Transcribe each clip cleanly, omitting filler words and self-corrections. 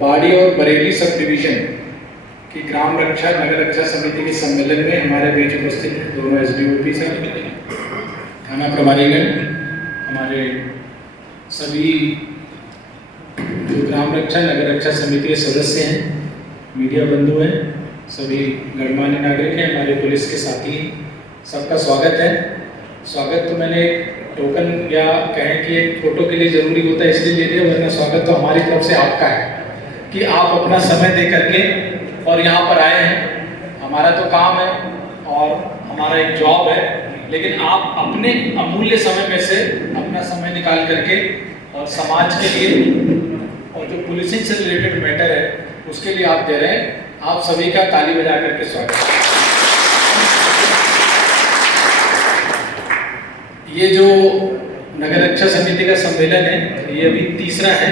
बाड़ी और Bareilly sub division की ग्राम रक्षा नगर रक्षा समिति के सम्मेलन में हमारे बीच उपस्थित दोनों एसडीओपी सर, थाना प्रभारीगण, हमारे सभी जो ग्राम रक्षा नगर रक्षा समिति के सदस्य हैं, मीडिया बंधु हैं, सभी गणमान्य नागरिक हैं, हमारे पुलिस के साथी हैं, सबका स्वागत है। स्वागत तो मैंने टोकन या कहें कि एक फोटो के लिए ज़रूरी होता है इसलिए ले लिया, वरना स्वागत तो हमारी तरफ से आपका है कि आप अपना समय दे करके और यहाँ पर आए हैं। हमारा तो काम है और हमारा एक जॉब है, लेकिन आप अपने अमूल्य समय में से अपना समय निकाल करके और समाज के लिए और जो पुलिसिंग से रिलेटेड मैटर है उसके लिए आप दे रहे हैं। आप सभी का ताली बजा करके स्वागत है। ये जो नगर रक्षा समिति का सम्मेलन है ये अभी तीसरा है।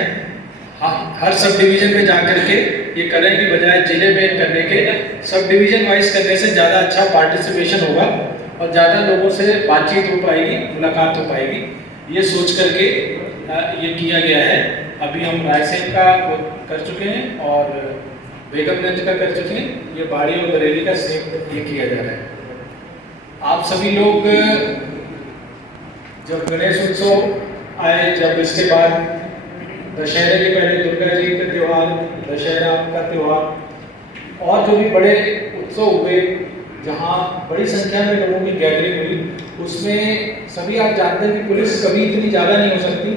हर सब डिवीजन में जाकर के ये करने की बजाय जिले में करने के सब डिवीजन वाइज करने से ज़्यादा अच्छा पार्टिसिपेशन होगा और ज़्यादा लोगों से बातचीत हो पाएगी, मुलाकात हो पाएगी, ये सोच करके ये किया गया है। अभी हम रायसेन का कर चुके हैं और बेगमगंज का कर चुके हैं, ये बाड़ी और बरेली का सेम ये किया जा रहा है। आप सभी लोग जब गणेश उत्सव आए, जब इसके बाद दशहरे के पहले दुर्गा जी का त्यौहार, दशहरा का त्यौहार और जो भी बड़े उत्सव हुए जहाँ बड़ी संख्या में लोगों की गैदरिंग हुई, उसमें सभी आप जानते हैं कि पुलिस कभी इतनी ज़्यादा नहीं हो सकती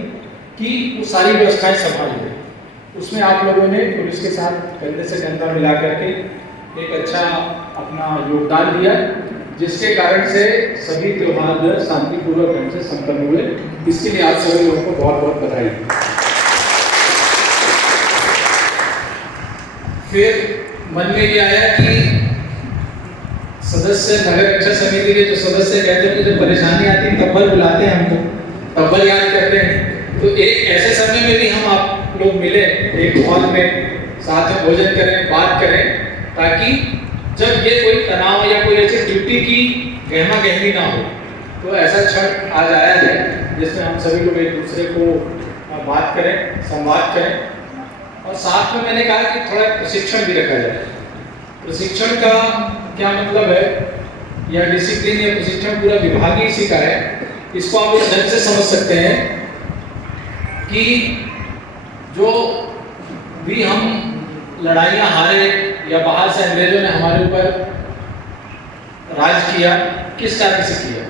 कि वो सारी व्यवस्थाएं संभाल ले। उसमें आप लोगों ने पुलिस के साथ कंधे से कंधा मिला करके एक अच्छा अपना योगदान दिया, जिसके कारण से सभी त्योहार शांतिपूर्वक ढंग से संपन्न हुए। इसके लिए आप सभी लोगों को बहुत बहुत बधाई। फिर मन में ये आया कि सदस्य नगर रक्षा समिति के जो सदस्य कहते हैं कि जब परेशानी आती है तब्बल बुलाते हैं हमको, तब्बल याद करते हैं। तो एक ऐसे समय में भी हम आप लोग मिले एक हॉल में, साथ में भोजन करें, बात करें, ताकि जब ये कोई तनाव या कोई ऐसी ड्यूटी की गहमा गहमी ना हो, तो ऐसा क्षण आज आया है जिसमें हम सभी लोग एक दूसरे को बात करें, संवाद करें। और साथ में मैंने कहा कि थोड़ा प्रशिक्षण भी रखा जाए। प्रशिक्षण का क्या मतलब है, या डिसिप्लिन या प्रशिक्षण पूरा विभाग ही इसी का है। इसको आप इस ढंग से समझ सकते हैं कि जो भी हम लड़ाइयाँ हारे या बाहर से अंग्रेजों ने हमारे ऊपर राज किया, किस कारण से किया।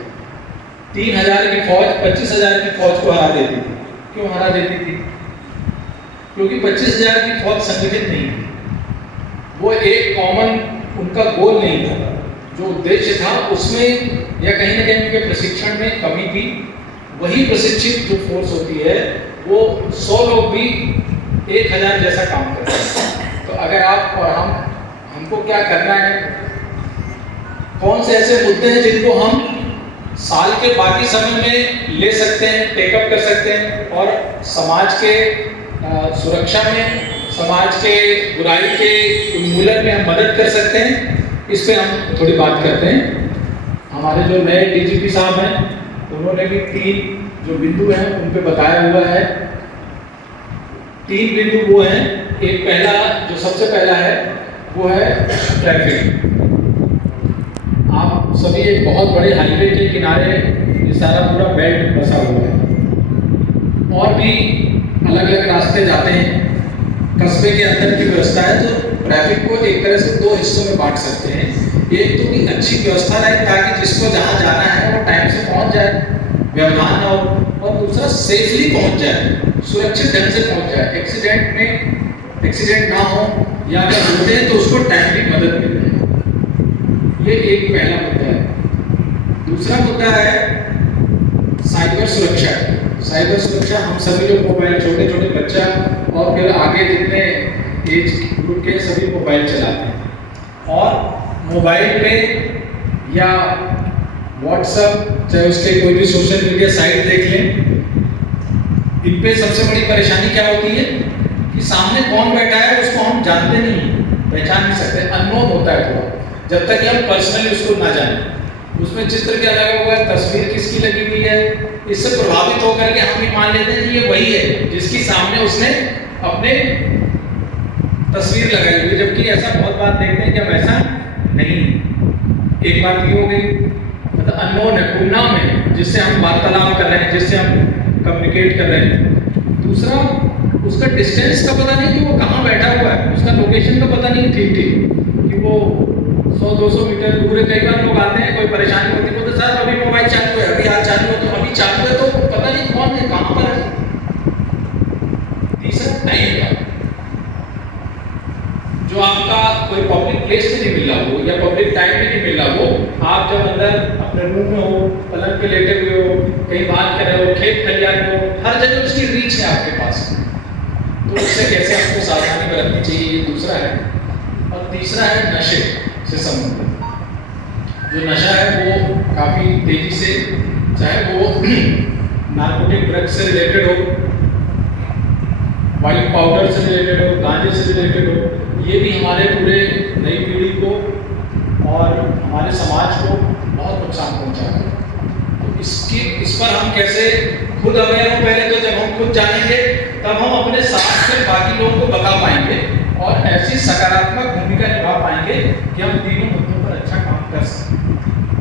3000 की फौज 25,000 की फौज को हरा देती थी। क्यों हरा देती थी? क्योंकि 25,000 की फौज संगठित नहीं थी। वो एक कॉमन उनका गोल नहीं था, जो उद्देश्य था उसमें या कहीं ना कहीं उनके प्रशिक्षण में कमी थी। वही प्रशिक्षित जो फोर्स होती है वो 100 लोग भी 1000 जैसा काम करते हैं। तो अगर आप और हमको क्या करना है, कौन से ऐसे मुद्दे हैं जिनको हम साल के बाकी समय में ले सकते हैं, टेकअप कर सकते हैं और समाज के सुरक्षा में, समाज के बुराई के उन्मूलन में हम मदद कर सकते हैं, इस पे हम थोड़ी बात करते हैं। हमारे जो नए डीजीपी साहब हैं उन्होंने भी 3 जो बिंदु हैं उन पे बताया हुआ है। 3 बिंदु वो हैं। एक पहला जो सबसे पहला है वो है ट्रैफिक। आप सभी एक बहुत बड़े हाईवे के किनारे ये सारा पूरा बेल्ट बसा हुआ है और भी अलग अलग रास्ते जाते हैं। कस्बे के अंदर की व्यवस्था है तो ट्रैफिक को एक तरह से 2 हिस्सों में बांट सकते हैं। एक तो कि अच्छी व्यवस्था रहे ताकि जिसको जहाँ जाना है वो टाइम से पहुँच जाए, व्यवधान ना हो, और दूसरा सेफली पहुँच जाए, सुरक्षित ढंग से पहुँच जाए, एक्सीडेंट ना हो, या अगर होते हैं तो उसको टाइमली मदद मिल जाए। ये एक पहला मुद्दा है। दूसरा मुद्दा है साइबर सुरक्षा। साइबर सुरक्षा हम सभी लोग मोबाइल, छोटे छोटे बच्चा और फिर आगे जितने एज ग्रुप के सभी मोबाइल चलाते हैं, और मोबाइल पे या व्हाट्सएप, चाहे उसके कोई भी सोशल मीडिया साइट देख लें, इन पे सबसे बड़ी परेशानी क्या होती है कि सामने कौन बैठा है उसको हम जानते नहीं, पहचान नहीं सकते, अननोन होता है थोड़ा, जब तक कि हम पर्सनली उसको ना जाने। उसमें चित्र क्या लगा हुआ है, तस्वीर किसकी लगी हुई है, इससे प्रभावित होकर के हम भी मान लेते हैं कि ये वही है जिसकी सामने उसने अपने तस्वीर लगाई हुई, जबकि ऐसा बहुत बार देखते हैं कि हम ऐसा नहीं। एक बात ये हो गई, मतलब अननोन है, गुमनाम है, जिससे हम वार्तालाप कर रहे हैं, जिससे हम कम्युनिकेट कर रहे हैं। दूसरा, उसका डिस्टेंस का पता नहीं कि वो कहाँ बैठा हुआ है, उसका लोकेशन का पता नहीं ठीक कि वो 100-200 मीटर दूर है। कई बार लोग आते हैं, कोई परेशानी होती है, बोलते सर अभी मोबाइल चालू है, अभी आज चालू है, तो अभी चालू है तो पता नहीं कौन है, कहाँ पर है। तीसरा, टाइम का, जो आपका कोई पब्लिक प्लेस में नहीं मिल रहा हो या पब्लिक टाइम में नहीं मिल रहा हो, आप जब अंदर अपने रूम में हो, पलंग पे लेटे हुए हो, कहीं बात कर रहे हो, खेत खलियान में हो, हर जगह उसकी रीच है आपके पास, तो उससे कैसे आपको सावधानी बरतनी चाहिए, ये दूसरा है। और तीसरा है नशे से संबंधित। जो नशा है वो काफ़ी तेजी से, चाहे वो नार्कोटिक ड्रग्स से रिलेटेड हो, व्हाइट पाउडर से रिलेटेड हो, गांजे से रिलेटेड हो, ये भी हमारे पूरे नई पीढ़ी को और हमारे समाज को बहुत नुकसान पहुंचा है। तो इस पर हम कैसे खुद अवेयर हो, पहले तो जब हम खुद जानेंगे तब हम अपने साथ में बाकी लोगों को बता पाएंगे और ऐसी सकारात्मक भूमिका निभा पाएंगे कि हम तीनों मुद्दों पर अच्छा काम कर सकते हैं।